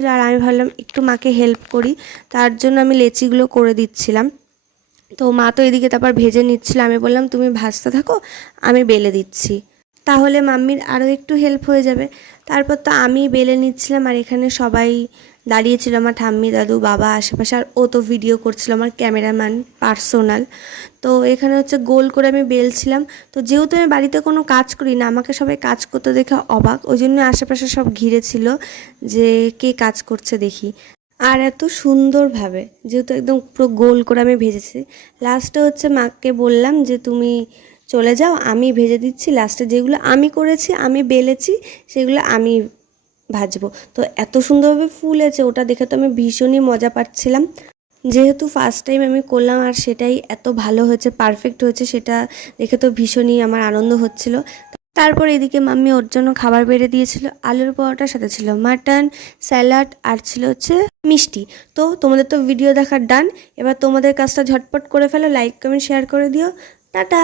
আর আমি ভাবলাম একটু মাকে হেল্প করি, তার জন্য আমি লেচিগুলো করে দিচ্ছিলাম। তো মা তো এদিকে তারপর ভেজে নিচ্ছিল, আমি বললাম তুমি ভাজতে থাকো, আমি বেলে দিচ্ছি, তাহলে মাম্মির আরও একটু হেল্প হয়ে যাবে। তারপর তো আমি বেলে নিচ্ছিলাম, আর এখানে সবাই দাঁড়িয়েছিল, আমার ঠাম্মি, দাদু, বাবা আশেপাশে, আর ও তো ভিডিও করছিল, আমার ক্যামেরাম্যান পার্সোনাল। তো এখানে হচ্ছে গোল করে আমি বেলছিলাম। তো যেহেতু আমি বাড়িতে কোনো কাজ করি না, আমাকে সবাই কাজ করতে দেখে অবাক, ওই জন্য আশেপাশে সব ঘিরে ছিল যে কে কাজ করছে দেখি। আর এত সুন্দরভাবে যেহেতু একদম পুরো গোল করে আমি ভেজেছি, লাস্টে হচ্ছে মাকে বললাম যে তুমি চলে যাও, আমি ভেজে দিচ্ছি, লাস্টে যেগুলো আমি করেছি আমি বেলেছি সেগুলো আমি ভাজবো। তো এত সুন্দরভাবে ফুলেছে, ওটা দেখে তো আমি ভীষণই মজা পাচ্ছিলাম, যেহেতু ফার্স্ট টাইম আমি করলাম আর সেটাই এত ভালো হয়েছে, পারফেক্ট হয়েছে, সেটা দেখে তো ভীষণই আমার আনন্দ হচ্ছিল। তারপর এদিকে মাম্মি ওর জন্য খাবার বেড়ে দিয়েছিল, আলুর পরোটার সাথে ছিল মাটন, স্যালাড, আর ছিল হচ্ছে মিষ্টি। তো তোমাদের তো ভিডিও দেখার ডান, এবার তোমাদের কাজটা ঝটপট করে ফেলো, লাইক কমেন্ট শেয়ার করে দিও। টাটা।